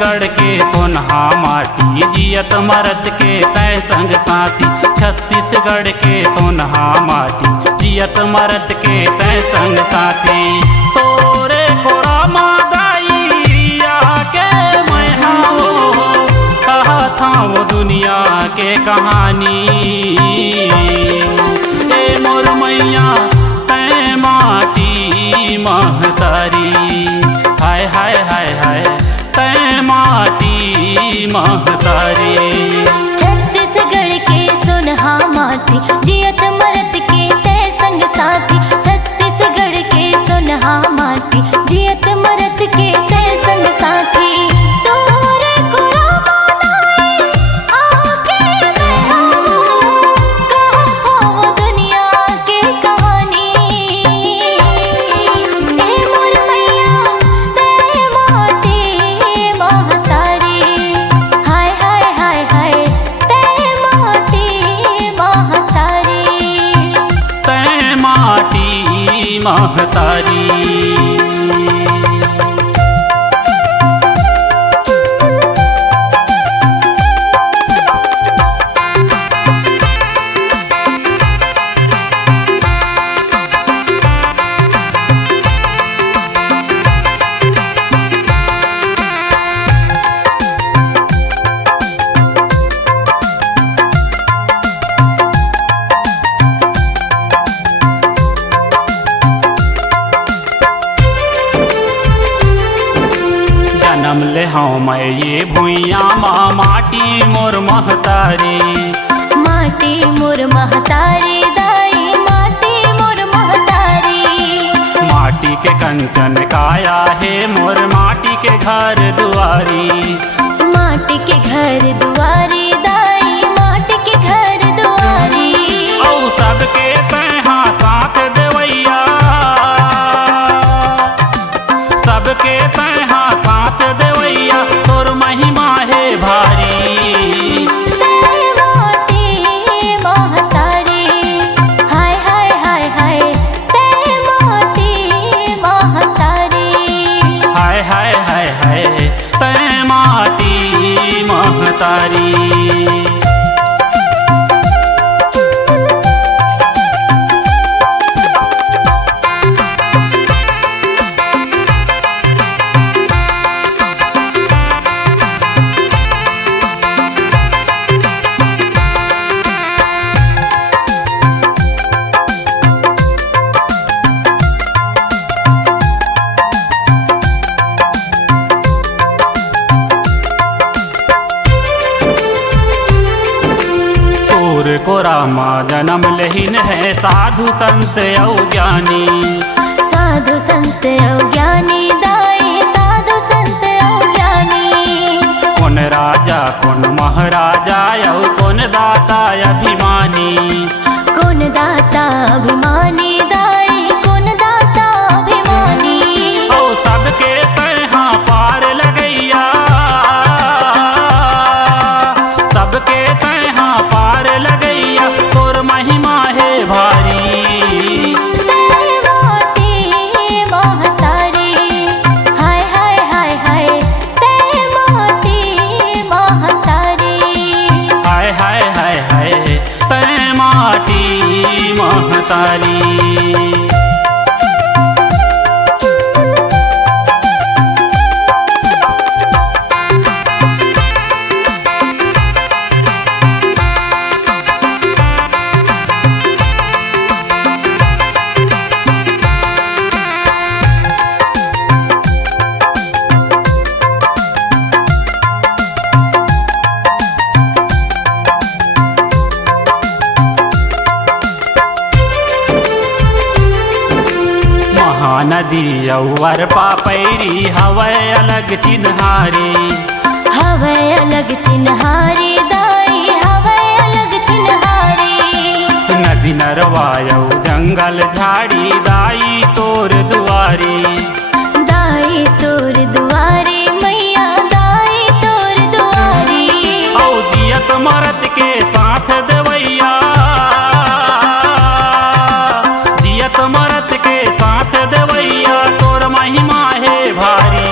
छत्तीसगढ़ के सोनहा माटी जियत मरद के तय संग साथी। छत्तीसगढ़ के सोनहा माटी जियत मरद के तय संग साथी। तोरे कोरा मादाई आके मैं हाँ कहत हूँ दुनिया के कहानी। ए मोर मैया तय माटी महतारी, हाय हाय हाय हाय तय माटी महतारी। छत्तीसगढ़ के सोनहा माटी जियत मरद के तय संग साथी। छत्तीसगढ़ के सोनहा माटी जियत मरद के तय संग साथी। तोरे कोरा मादाई आके मैं हाँ कहत हूँ दुनिया के कहानी। ए मोर मैया तय माटी महतारी, हाय हाय हाय हाय तय माटी महतारी। तय माटी महतारी। जन्म ले हाँ मैं ये भुइया माँ माटी मोर महतारी। माटी मोर महतारी दाई माटी मोर महतारी। माटी के कंचन काया है मोर माटी के घर दुआरी। माटी के घर दुआरी दाई माटी के घर दुआरी। औ सबके तहाँ साथ देवैया, सबके तहाँ साथ देवैया तोर महिमा है भारी। तय माटी महतारी, हाय हाय हाय हाय तय माटी महतारी। हाय हाय हाय हाय तय माटी महतारी। तोर कोरा माँ जन्म लहीन है साधु संत औ ज्ञानी। साधु संत औ ज्ञानी दाई साधु संत औ ज्ञानी। कौन राजा कौन महाराजा औ कौन दाता अभिमानी। कौन दाता अभिमानी दाई कौन दाता अभिमानी। औ सबके तहाँ पार लगैया, सबके तहाँ पार लगैया तोर महिमा है भारी। तय माटी महतारी, हाय हाय हाय हाय तय माटी महतारी। हाय हाय हाय हाय तय माटी महतारी। महानदी औवर पापैरी हवै अलग चिन्हारी। हवै अलग चिन्हारी दाई हवै अलग चिन्हारी। नदी नरवायौ जंगल झाड़ी दाई तोर दुआरी। दाई तोर दुआरी मैया दाई तोर दुआरी। औ जियत मरद के साथ देवैया, जियत मरद के साथ देवैया तोर महिमा है भारी।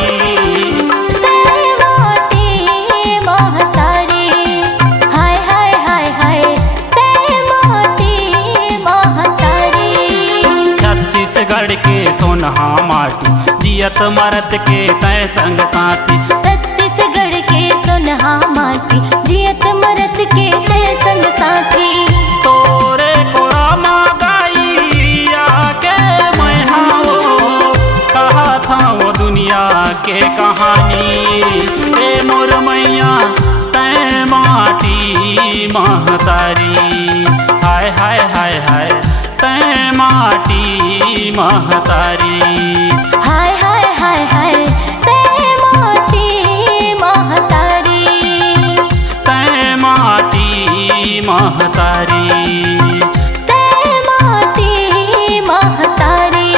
तय जियत मरद के तय संग साथी। छत्तीसगढ़ के सोनहा माटी जियत मरद के तय संग साथी। तोरे कोरामा गाइया के मैं हाओ कहा था वो दुनिया के कहानी। ए मोर मैया तय माटी महतारी, हाय हाय हाय हाय तय माटी महतारी। हाय हाय हाय हाय तय माटी महतारी। तय माटी महतारी। तय माटी महतारी।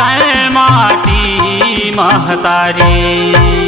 तय माटी महतारी।